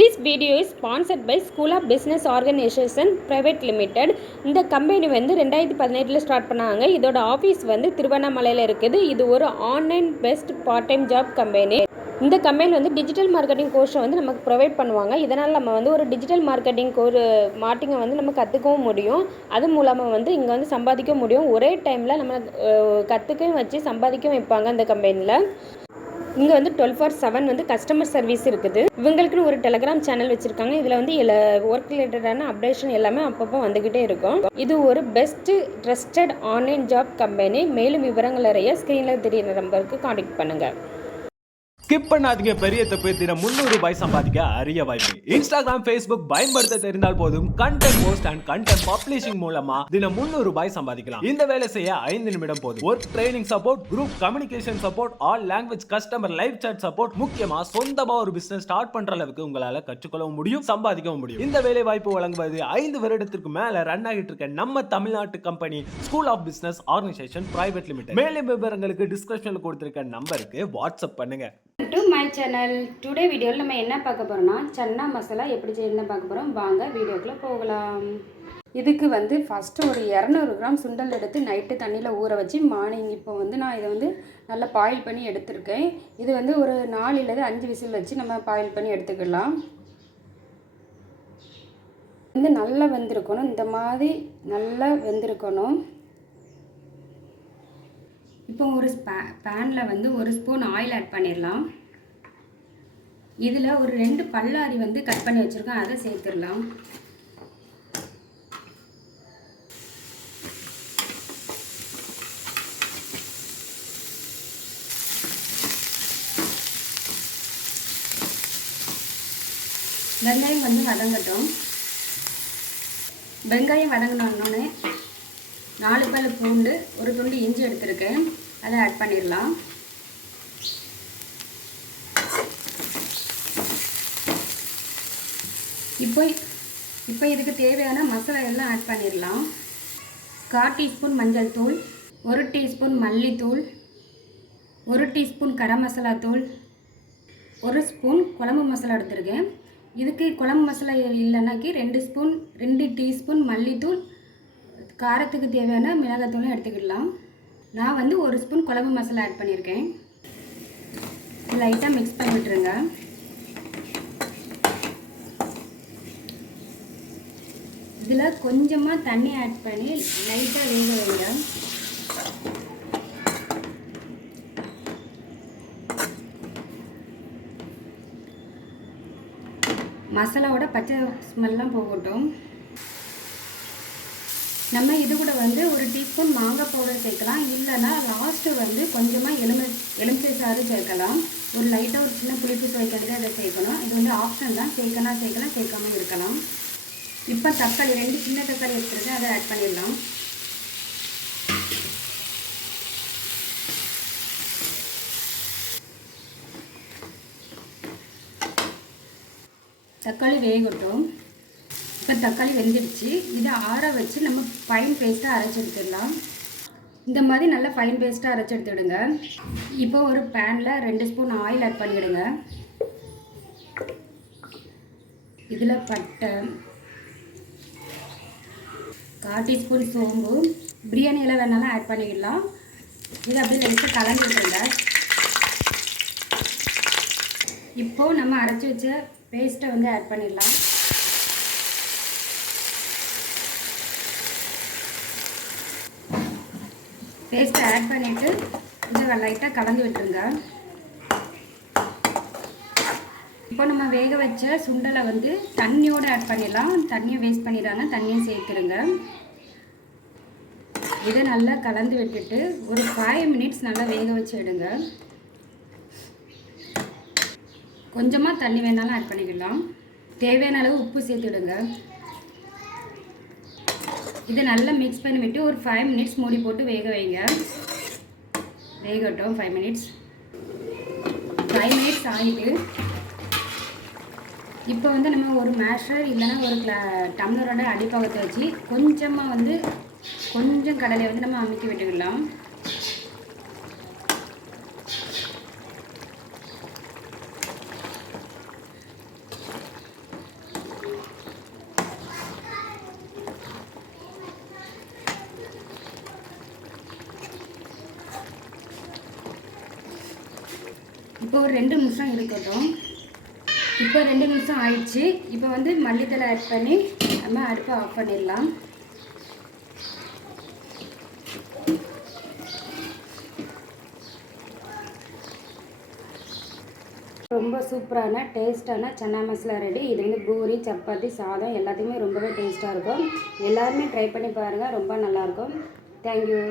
This video is sponsored by School of Business Organization Private Limited. இந்த company வந்து 2018 start பண்ணாங்க. இதோட office வந்து திருவண்ணாமலையில் இருக்குது. இது ஒரு online best part time job company. இந்த கம்பெனி வந்து டிஜிட்டல் மார்க்கெட்டிங் கோர்ஸை வந்து நமக்கு ப்ரொவைட் பண்ணுவாங்க. இதனால் நம்ம வந்து ஒரு டிஜிட்டல் மார்க்கெட்டிங்கை வந்து நம்ம கற்றுக்கவும் முடியும். அது மூலமாக வந்து இங்கே வந்து சம்பாதிக்க முடியும். ஒரே டைமில் நம்ம கற்றுக்கவும் வச்சு சம்பாதிக்கவும் வைப்பாங்க இந்த கம்பெனியில். இங்கே வந்து 24/7 வந்து கஸ்டமர் சர்வீஸ் இருக்குது. இவங்களுக்குன்னு ஒரு டெலகிராம் சேனல் வச்சுருக்காங்க. இதில் வந்து ஒர்க் ரிலேட்டடான அப்டேஷன் எல்லாமே அப்பப்போ வந்துக்கிட்டே இருக்கும். இது ஒரு best trusted online job company. மேலும் விவரங்கள் அறிய ஸ்க்ரீனில் தெரியிற நம்பருக்கு கான்டாக்ட் பண்ணுங்கள். ஸ்கிப் பண்ணாதீங்க. பெரிய தப்பு. தினம் 300 ரூபாய் சம்பாதிக்க அரிய வாய்ப்பு. இன்ஸ்டாகிராம், ஃபேஸ்புக் பயன்படுத்த தெரிந்தால் போதும் content post and content publishing மூலமா தினம் 300 ரூபாய் சம்பாதிக்கலாம். இந்த வேலை செய்ய 5 நிமிடம் போதும். Work training support, group communication support, all language customer live chat support, முக்கியமா சொந்தமா ஒரு பிசினஸ் ஸ்டார்ட் பண்ற அளவுக்கு உங்களால கற்றுக்கொள்ளவும் முடியும், சம்பாதிக்கவும் முடியும். இந்த வேலை வாய்ப்பு வழங்குவது 5 வருடத்திற்கு மேல ரன் ஆகிட்டு இருக்க நம்ம தமிழ்நாட்டு company school of business organization private limited. மேலும் விவரங்களுக்கு டிஸ்கிரிப்ஷன்ல கொடுத்திருக்க நம்பருக்கு வாட்ஸ்அப் பண்ணுங்க. To my channel. டுடே வீடியோவில் நம்ம என்ன பார்க்க போகிறோம்னா சன்னா மசாலா எப்படி செய்யணும்னு பார்க்க போகிறோம். வாங்க வீடியோக்குள்ளே போகலாம். இதுக்கு வந்து ஃபஸ்ட்டு ஒரு 200 கிராம் சுண்டல் எடுத்து நைட்டு தண்ணியில் ஊற வச்சு மார்னிங் இப்போ வந்து நான் இதை வந்து நல்லா பாயில் பண்ணி எடுத்திருக்கேன். இது வந்து ஒரு 4 இல்லது 5 விசில் வச்சு நம்ம பாயில் பண்ணி எடுத்துக்கலாம். வந்து நல்லா வெந்திருக்கணும். இந்த மாதிரி நல்லா வெந்திருக்கணும். இப்போ ஒரு பேனில் வந்து 1 ஸ்பூன் ஆயில் ஆட் பண்ணிடலாம். இதில் ஒரு 2 பல்லாரி வந்து கட் பண்ணி வச்சுருக்கேன், அதை சேர்த்துடலாம். வெங்காயம் வந்து வதங்கட்டும். வெங்காயம் வதங்கினோடனே 4 பல் பூண்டு, ஒரு துண்டு இஞ்சி எடுத்துருக்கேன், அதை ஆட் பண்ணிடலாம். இப்போ இதுக்கு தேவையான மசாலா எல்லாம் ஆட் பண்ணிடலாம். 1/4 டீஸ்பூன் மஞ்சள் தூள், 1 டீஸ்பூன் மல்லித்தூள், 1 டீஸ்பூன் கரம் மசாலா தூள், 1 ஸ்பூன் குழம்பு மசாலா எடுத்துருக்கேன். இதுக்கு குழம்பு மசாலா இல்லைனாக்கி 2 டீஸ்பூன் மல்லித்தூள், காரத்துக்கு தேவையான மிளகாத்தூளும் எடுத்துக்கிடலாம். நான் வந்து 1 ஸ்பூன் குழம்பு மசாலா ஆட் பண்ணியிருக்கேன். லைட்டாக மிக்ஸ் பண்ணி விட்டுருங்க. இதில் கொஞ்சமாக தண்ணி ஆட் பண்ணி லைட்டாக வேக வைங்க. மசாலாவோட பச்சை ஸ்மெல்லாம் போகட்டும். நம்ம இது கூட வந்து 1 டீஸ்பூன் மாங்காய் பவுடர் சேர்க்கலாம். இல்லைன்னா லாஸ்ட்டு வந்து கொஞ்சமாக எலுமிச்சை சாறு சேர்க்கலாம். ஒரு லைட்டாக ஒரு சின்ன புளிப்பு சுவைக்கிறதுக்கு அதை சேர்க்கணும். இது வந்து ஆப்ஷன் தான், சேர்க்கலாம் சேர்க்காமல் இருக்கலாம். இப்போ தக்காளி 2 சின்ன தக்காளி எடுத்துருக்கேன், அதை ஆட் பண்ணிடலாம். தக்காளி வேகட்டும். இப்போ தக்காளி வெந்துடுச்சு. இதை ஆற வச்சு நம்ம ஃபைன் பேஸ்ட்டாக அரைச்சி எடுத்துடலாம். இந்த மாதிரி நல்லா ஃபைன் பேஸ்ட்டாக அரைச்சி எடுத்துடுங்க. இப்போ ஒரு பேனில் 2 ஸ்பூன் ஆயில் ஆட் பண்ணிவிடுங்க. இதில் பட்டை, 1/4 டீஸ்பூன் சோம்பு, பிரியாணி எல்லாம் வேணாலும் ஆட் பண்ணிக்கலாம். இதை அப்படியே லைட்டாக கலந்து விட்டுருங்க. இப்போது நம்ம அரைச்சி வச்ச பேஸ்ட்டை வந்து ஆட் பண்ணிடலாம். பேஸ்ட்டை ஆட் பண்ணிவிட்டு இதை லைட்டாக கலந்து விட்டுருங்க. இப்போ நம்ம வேக வச்ச சுண்டலை வந்து தண்ணியோடு ஆட் பண்ணிடலாம். தண்ணியை வேஸ்ட் பண்ணிடுறாங்க, தண்ணியை சேர்த்துருங்க. இதை நல்லா கலந்து விட்டுட்டு ஒரு 5 மினிட்ஸ் நல்லா வேக வச்சு எடுங்க. கொஞ்சமாக தண்ணி வேணாலும் ஆட் பண்ணிக்கலாம். தேவையான அளவு உப்பு சேர்த்துடுங்க. இதை நல்லா மிக்ஸ் பண்ணி விட்டு ஒரு 5 மினிட்ஸ் மூடி போட்டு வேக வைங்க. வேகட்டும் 5 மினிட்ஸ். 5 மினிட்ஸ் ஆகிட்டு இப்போ வந்து நம்ம ஒரு மேஷர் இல்லைன்னா ஒரு டம்ளரோட அடிப்பாகத்தை வச்சு கொஞ்சம் கடலை வந்து நம்ம அமுக்கி விட்டுக்கலாம். இப்போ ஒரு 2 நிமிஷம் இருக்கட்டும். இப்போ 2 நிமிஷம் ஆயிடுச்சு. இப்போ வந்து மல்லித்தலை ஆட் பண்ணி நம்ம அடுப்பை ஆஃப் பண்ணிடலாம். ரொம்ப சூப்பரான டேஸ்டான சன்னா மசாலா ரெடி. இது வந்து பூரி, சப்பாத்தி, சாதம் எல்லாத்துக்குமே ரொம்பவே டேஸ்ட்டாக இருக்கும். எல்லாருமே ட்ரை பண்ணி பாருங்கள், ரொம்ப நல்லாயிருக்கும். தேங்க்யூ.